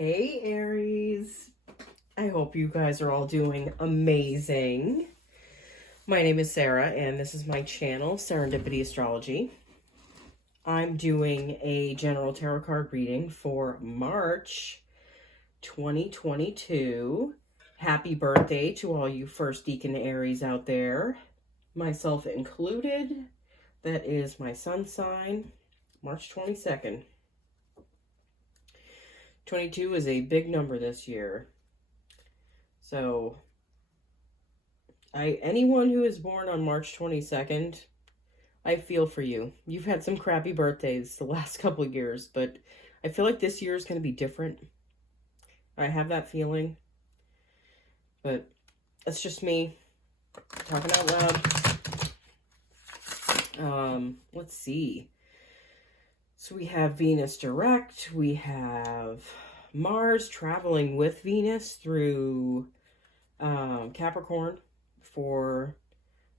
Hey Aries, I hope you guys are all doing amazing. My name is Sarah and this is my channel, Serendipity Astrology. I'm doing a general tarot card reading for March 2022. Happy birthday to all you first decan Aries out there, myself included. That is my sun sign, March 22nd. 22 is a big number this year. So, anyone who is born on March 22nd, I feel for you. You've had some crappy birthdays the last couple of years, but I feel like this year is going to be different. I have that feeling. But that's just me talking out loud. Let's see. So we have Venus direct. We have Mars traveling with Venus through Capricorn for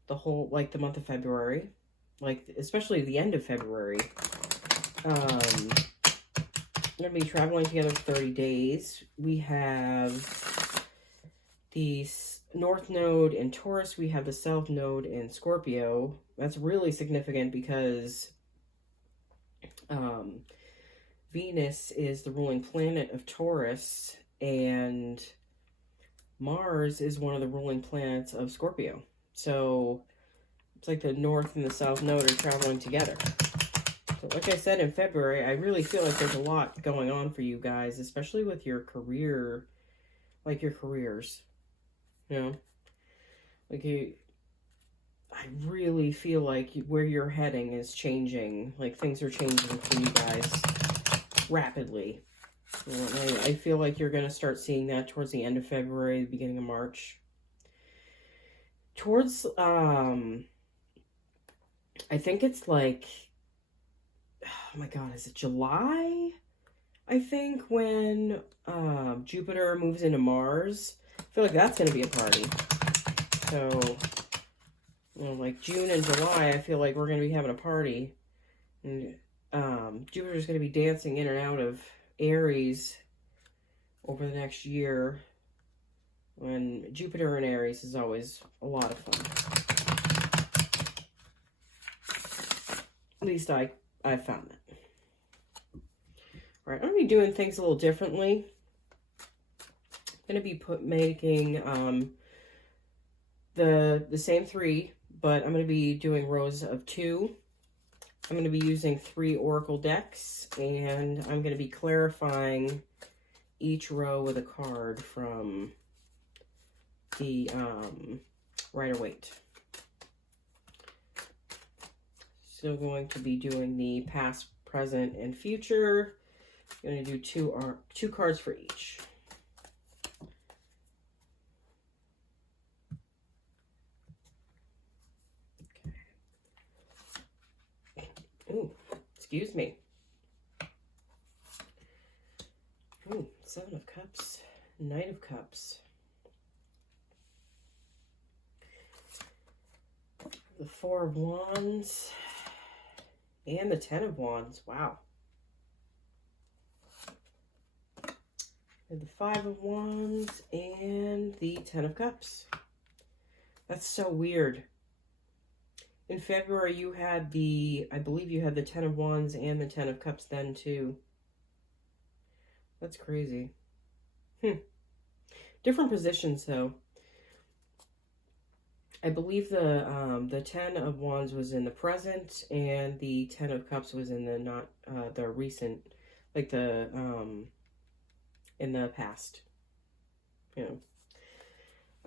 the whole, like, the month of February, like especially the end of February. We're gonna be traveling together for 30 days. We have the North Node in Taurus. We have the South Node in Scorpio. That's really significant because Venus is the ruling planet of Taurus, and Mars is one of the ruling planets of Scorpio. So it's like the North and the South Node are traveling together. So like I said, in February, I really feel like there's a lot going on for you guys, especially with your career, like your careers, you know? Like I really feel like where you're heading is changing. Like things are changing for you guys rapidly. I feel like you're going to start seeing that towards the end of February, the beginning of March. Towards, I think it's like, oh my God, is it July? I think when Jupiter moves into Mars. I feel like that's going to be a party. So, you know, like June and July, I feel like we're going to be having a party. And Jupiter's going to be dancing in and out of Aries over the next year, when Jupiter in Aries is always a lot of fun. At least I found that. All right, I'm going to be doing things a little differently. I'm going to be making the same three, but I'm going to be doing rows of 2. I'm going to be using 3 oracle decks, and I'm going to be clarifying each row with a card from the Rider-Waite. So going to be doing the past, present, and future. I'm going to do 2 cards for each. Okay. Ooh, excuse me. Ooh, 7 of Cups, Knight of Cups. The 4 of Wands and the 10 of Wands. Wow. And the 5 of Wands and the 10 of Cups. That's so weird. In February, you had I believe you had the 10 of Wands and the 10 of Cups then too. That's crazy. Different positions though. I believe the 10 of Wands was in the present, and the 10 of Cups was in the the recent, like the in the past. You know.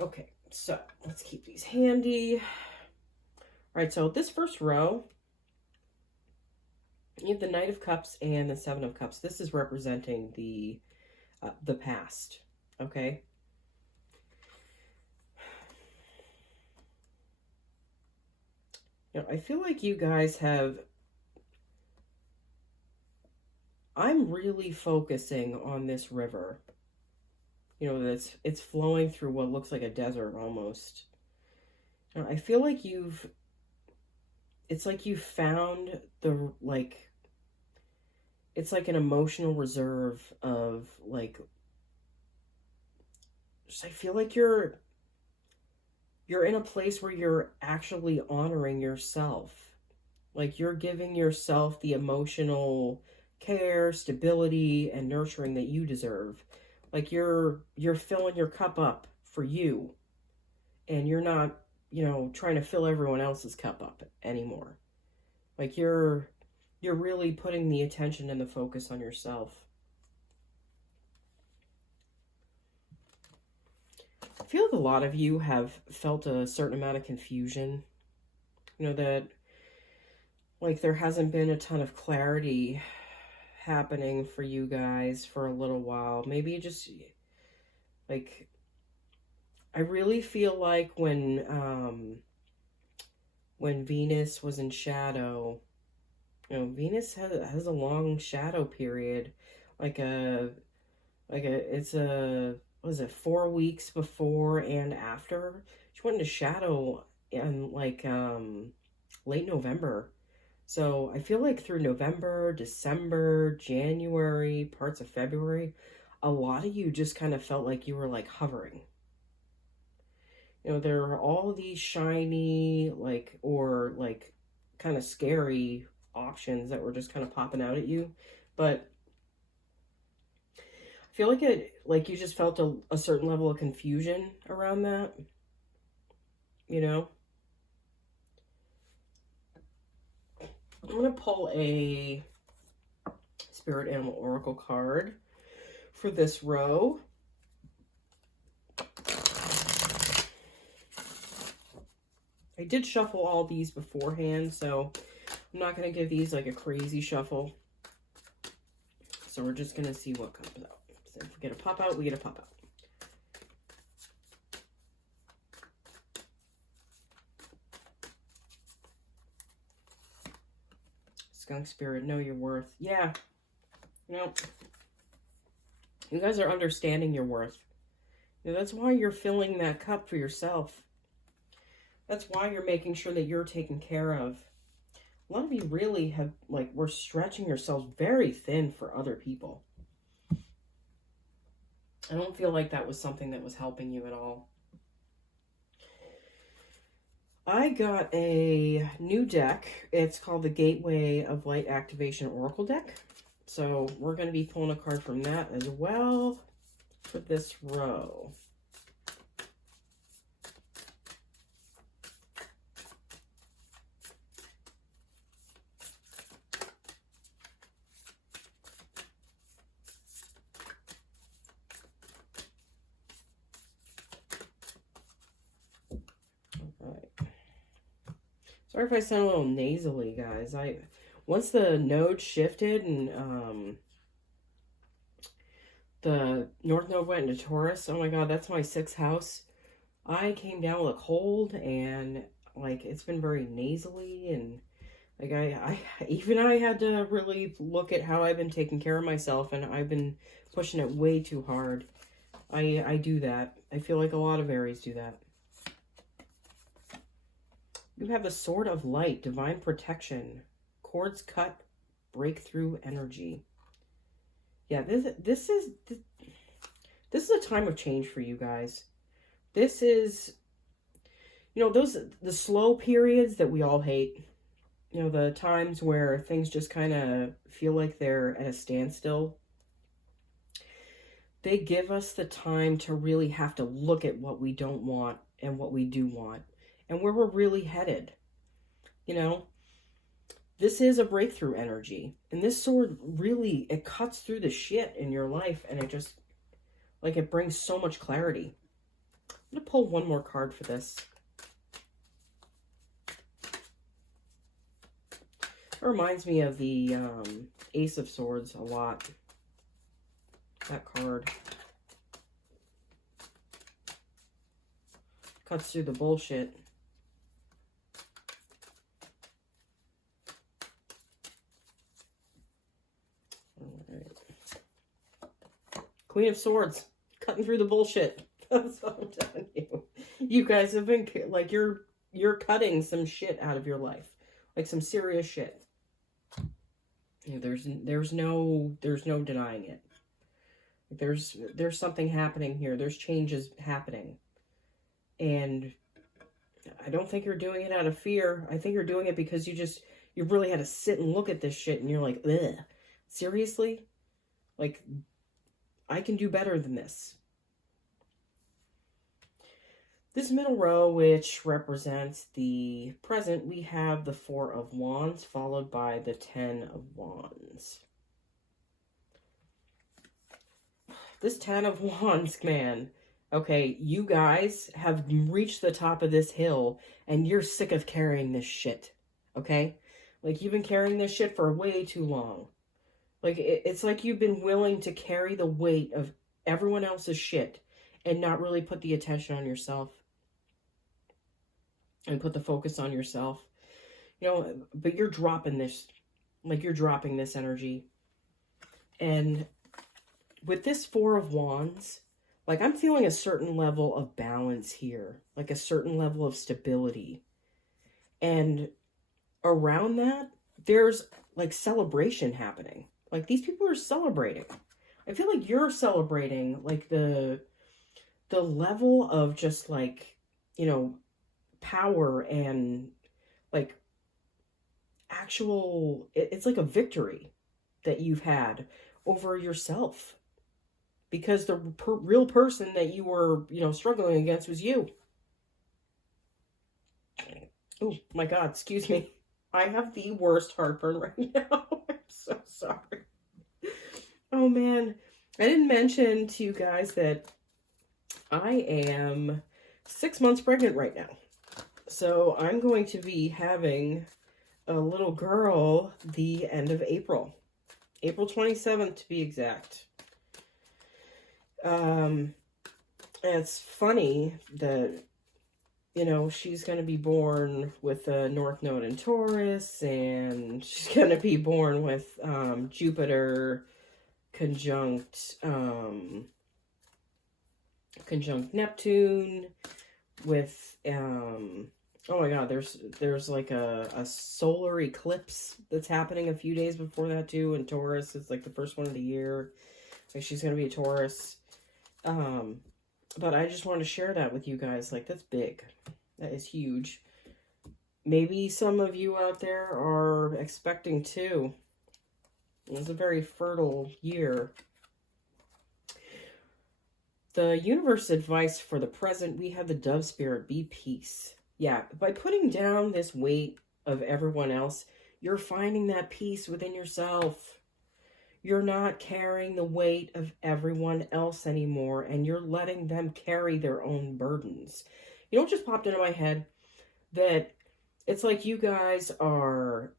Okay, so let's keep these handy. All right, so this first row, you have the Knight of Cups and the 7 of Cups. This is representing the past. Okay. Now, I feel like you guys have, I'm really focusing on this river. You know, it's flowing through what looks like a desert almost. Now, I feel like it's like you found the, like, it's like an emotional reserve of like, just I feel like you're in a place where you're actually honoring yourself. Like you're giving yourself the emotional care, stability, and nurturing that you deserve. Like you're filling your cup up for you, and you're not, trying to fill everyone else's cup up anymore. Like you're really putting the attention and the focus on yourself. I feel like a lot of you have felt a certain amount of confusion. That like there hasn't been a ton of clarity happening for you guys for a little while. Maybe just like I really feel like when Venus was in shadow, Venus has a long shadow period, like it's a what is it, 4 weeks before and after. She went into shadow in like late November. So I feel like through November, December, January, parts of February, a lot of you just kind of felt like you were like hovering. There are all these shiny, like, or like kind of scary options that were just kind of popping out at you. But I feel like you just felt a certain level of confusion around that, you know? I'm going to pull a Spirit Animal Oracle card for this row. I did shuffle all these beforehand, so I'm not going to give these like a crazy shuffle. So we're just going to see what comes out. So if we get a pop out, we get a pop out. Skunk Spirit, know your worth. Yeah. You guys are understanding your worth. That's why you're filling that cup for yourself. That's why you're making sure that you're taken care of. A lot of you really have, we're stretching yourselves very thin for other people. I don't feel like that was something that was helping you at all. I got a new deck. It's called the Gateway of Light Activation Oracle deck. So we're going to be pulling a card from that as well for this row. Sorry if I sound a little nasally, guys. Once the node shifted and the North Node went into Taurus, oh my god, that's my 6th house. I came down with a cold and it's been very nasally, and I had to really look at how I've been taking care of myself, and I've been pushing it way too hard. I do that. I feel like a lot of Aries do that. You have the Sword of Light, Divine Protection, Cords Cut, Breakthrough Energy. Yeah, this is a time of change for you guys. This is, the slow periods that we all hate. The times where things just kind of feel like they're at a standstill. They give us the time to really have to look at what we don't want and what we do want, and where we're really headed. This is a breakthrough energy, and this sword really, it cuts through the shit in your life, and it just, it brings so much clarity. I'm going to pull one more card for this. It reminds me of the Ace of Swords a lot. That card cuts through the bullshit. Queen of Swords, cutting through the bullshit. That's what I'm telling you. You guys have been, you're cutting some shit out of your life. Some serious shit. There's no denying it. There's something happening here. There's changes happening. And I don't think you're doing it out of fear. I think you're doing it because you really had to sit and look at this shit and you're like, ugh, seriously? Like, I can do better than this. This middle row, which represents the present, we have the Four of Wands followed by the Ten of Wands. This Ten of Wands, man. Okay, you guys have reached the top of this hill and you're sick of carrying this shit. Okay? Like, you've been carrying this shit for way too long. Like, it's like you've been willing to carry the weight of everyone else's shit and not really put the attention on yourself. And put the focus on yourself. You know, but you're dropping this. Like, you're dropping this energy. And with this Four of Wands, like, I'm feeling a certain level of balance here. Like, a certain level of stability. And around that, there's, like, celebration happening. Like, these people are celebrating. I feel like you're celebrating, like, the level of just, like, you know, power and, like, actual, it's like a victory that you've had over yourself. Because the real person that you were, you know, struggling against was you. Oh, my God, excuse me. I have the worst heartburn right now. I'm so sorry. Oh, man. I didn't mention to you guys that I am 6 months pregnant right now. So I'm going to be having a little girl the end of April. April 27th to be exact. It's funny that, you know, she's going to be born with a North Node in Taurus, and she's going to be born with Jupiter conjunct Neptune, with oh my God, there's like a solar eclipse that's happening a few days before that too in Taurus. It's like the first one of the year. Like, she's gonna be a Taurus. But I just wanted to share that with you guys. Like, that's big. That is huge. Maybe some of you out there are expecting too. It's a very fertile year. The universe advice for the present, we have the dove spirit, be peace. Yeah, by putting down this weight of everyone else, you're finding that peace within yourself. You're not carrying the weight of everyone else anymore, and you're letting them carry their own burdens. You know what just popped into my head? That it's like you guys are,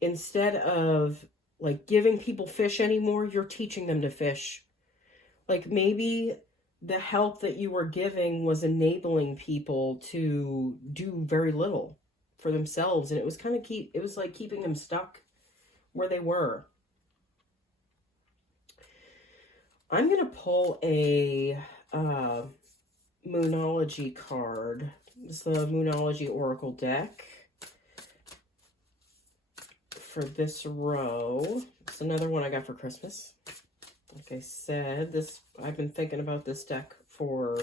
instead of, like, giving people fish anymore, you're teaching them to fish. Like, maybe the help that you were giving was enabling people to do very little for themselves. And it was kind of it was like keeping them stuck where they were. I'm going to pull a Moonology card. This is the Moonology Oracle deck for this row. It's another one I got for Christmas. Like I said, I've been thinking about this deck for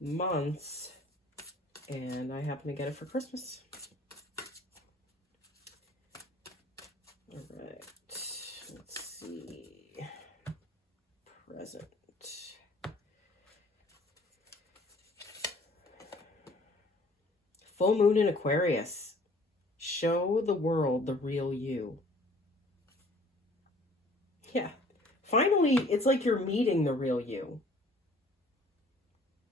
months, and I happen to get it for Christmas. All right, let's see. Present. Full moon in Aquarius. Show the world the real you. Yeah. Finally, it's like you're meeting the real you.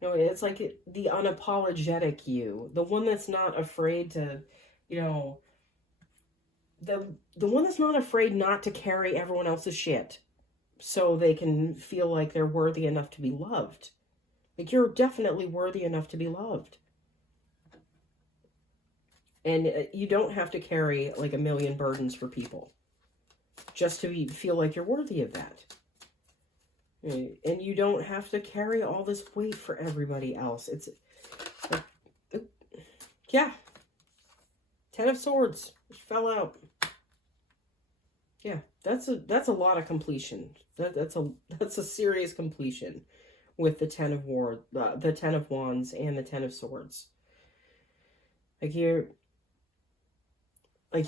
You know, it's like the unapologetic you. The one that's not afraid to, you know, the one that's not afraid not to carry everyone else's shit so they can feel like they're worthy enough to be loved. Like, you're definitely worthy enough to be loved. And you don't have to carry like a million burdens for people just to feel like you're worthy of that. And you don't have to carry all this weight for everybody else. It's like, yeah. 10 of Swords. It fell out. Yeah, that's a lot of completion. That's a serious completion with the the 10 of Wands and the 10 of Swords. Like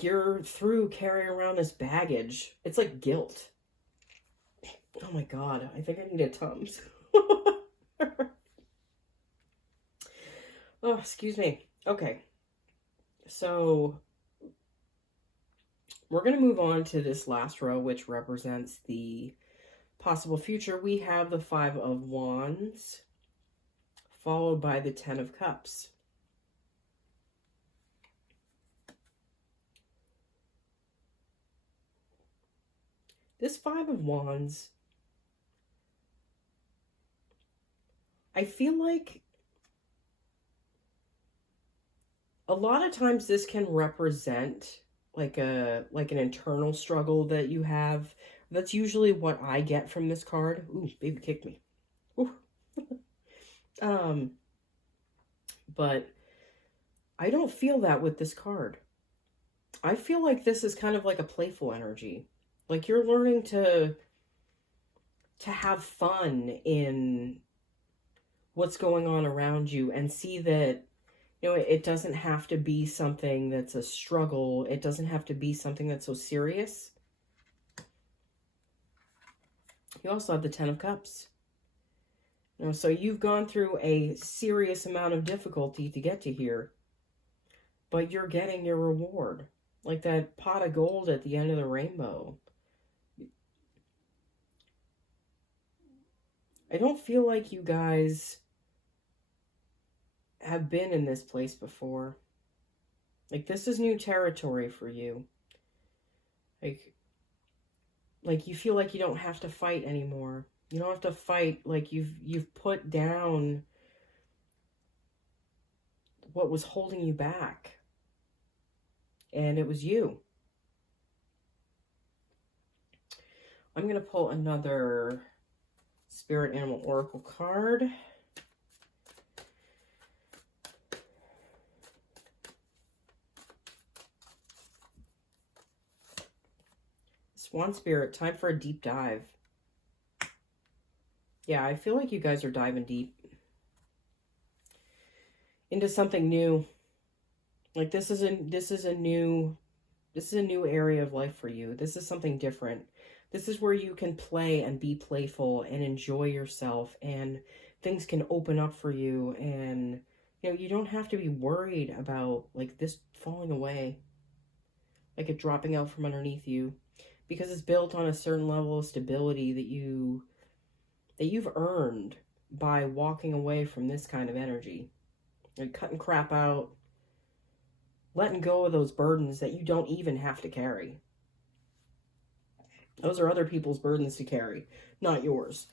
you're through carrying around this baggage. It's like guilt. Oh my God, I think I need a Tums. Oh, excuse me. Okay, so we're going to move on to this last row, which represents the possible future. We have the 5 of Wands, followed by the 10 of Cups. This 5 of Wands, I feel like a lot of times this can represent like an internal struggle that you have. That's usually what I get from this card. Ooh, baby kicked me. Ooh. But I don't feel that with this card. I feel like this is kind of like a playful energy. Like you're learning to have fun in what's going on around you and see that, you know, it doesn't have to be something that's a struggle. It doesn't have to be something that's so serious. You also have the 10 of Cups. You know, so you've gone through a serious amount of difficulty to get to here, but you're getting your reward. Like that pot of gold at the end of the rainbow. I don't feel like you guys have been in this place before. Like this is new territory for you. Like you feel like you don't have to fight anymore. You don't have to fight. Like you've put down what was holding you back. And it was you. I'm going to pull another Spirit Animal Oracle card. Swan Spirit, time for a deep dive. Yeah, I feel like you guys are diving deep into something new. Like this is a new area of life for you. This is something different. This is where you can play and be playful and enjoy yourself, and things can open up for you, and you know, you don't have to be worried about like this falling away, like it dropping out from underneath you, because it's built on a certain level of stability that you've earned by walking away from this kind of energy. Like cutting crap out, letting go of those burdens that you don't even have to carry. Those are other people's burdens to carry, not yours.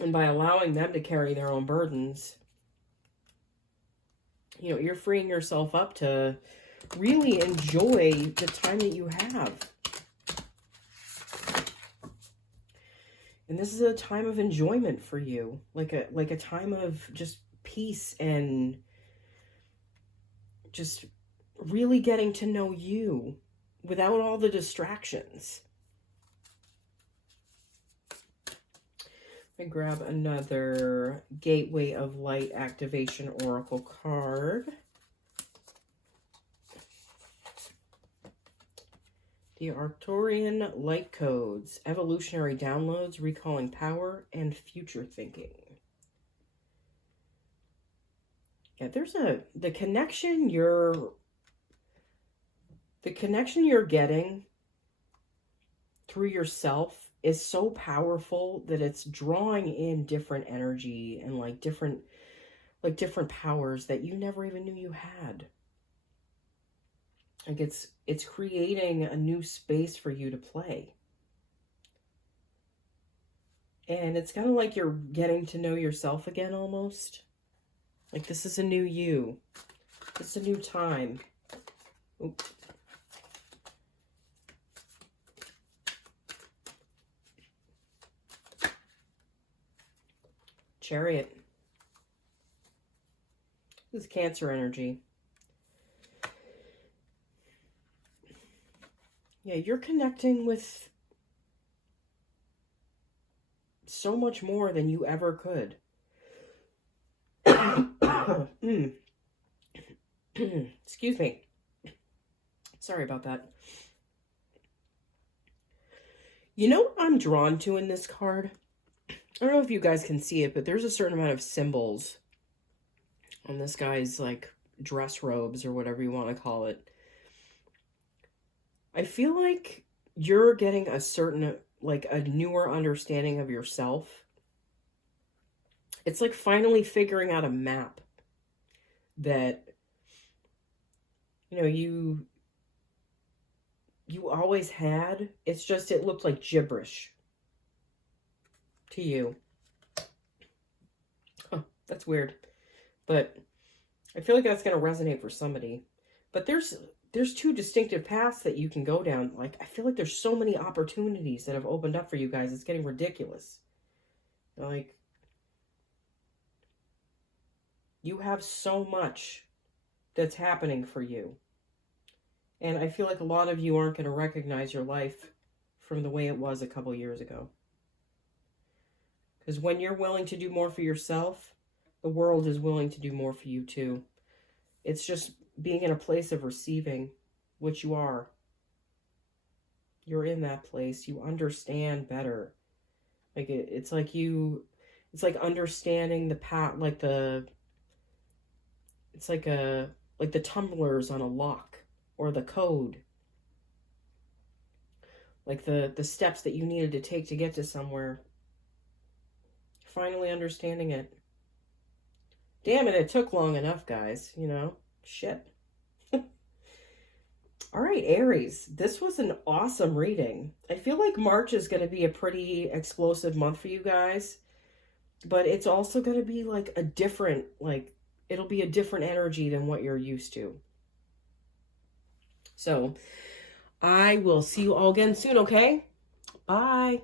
And by allowing them to carry their own burdens, you know, you're freeing yourself up to really enjoy the time that you have. And this is a time of enjoyment for you, like a time of just peace and just really getting to know you without all the distractions. I grab another Gateway of Light Activation Oracle card. The Arcturian Light Codes, Evolutionary Downloads, Recalling Power, and Future Thinking. Yeah, there's the connection you're getting through yourself is so powerful that it's drawing in different energy and like different powers that you never even knew you had. Like it's creating a new space for you to play. And it's kind of like you're getting to know yourself again almost. Like this is a new you. This is a new time. Oops. Chariot. This is Cancer energy. Yeah, you're connecting with so much more than you ever could. Excuse me. Sorry about that. You know what I'm drawn to in this card? I don't know if you guys can see it, but there's a certain amount of symbols on this guy's, like, dress robes or whatever you want to call it. I feel like you're getting a certain, like, a newer understanding of yourself. It's like finally figuring out a map that, you know, you always had. It's just it looked like gibberish to you. Huh, that's weird. But I feel like that's going to resonate for somebody. But there's two distinctive paths that you can go down. Like, I feel like there's so many opportunities that have opened up for you guys. It's getting ridiculous. Like, you have so much that's happening for you. And I feel like a lot of you aren't going to recognize your life from the way it was a couple years ago. Because when you're willing to do more for yourself, the world is willing to do more for you too. It's just being in a place of receiving, which you are. You're in that place. You understand better. Like it's like understanding the path, like it's like the tumblers on a lock or the code. Like the steps that you needed to take to get to somewhere. Finally understanding it. Damn it took long enough, guys, you know? Shit. All right, Aries, this was an awesome reading. I feel like March is going to be a pretty explosive month for you guys, but it's also going to be like a different, like, it'll be a different energy than what you're used to. So I will see you all again soon, okay? Bye.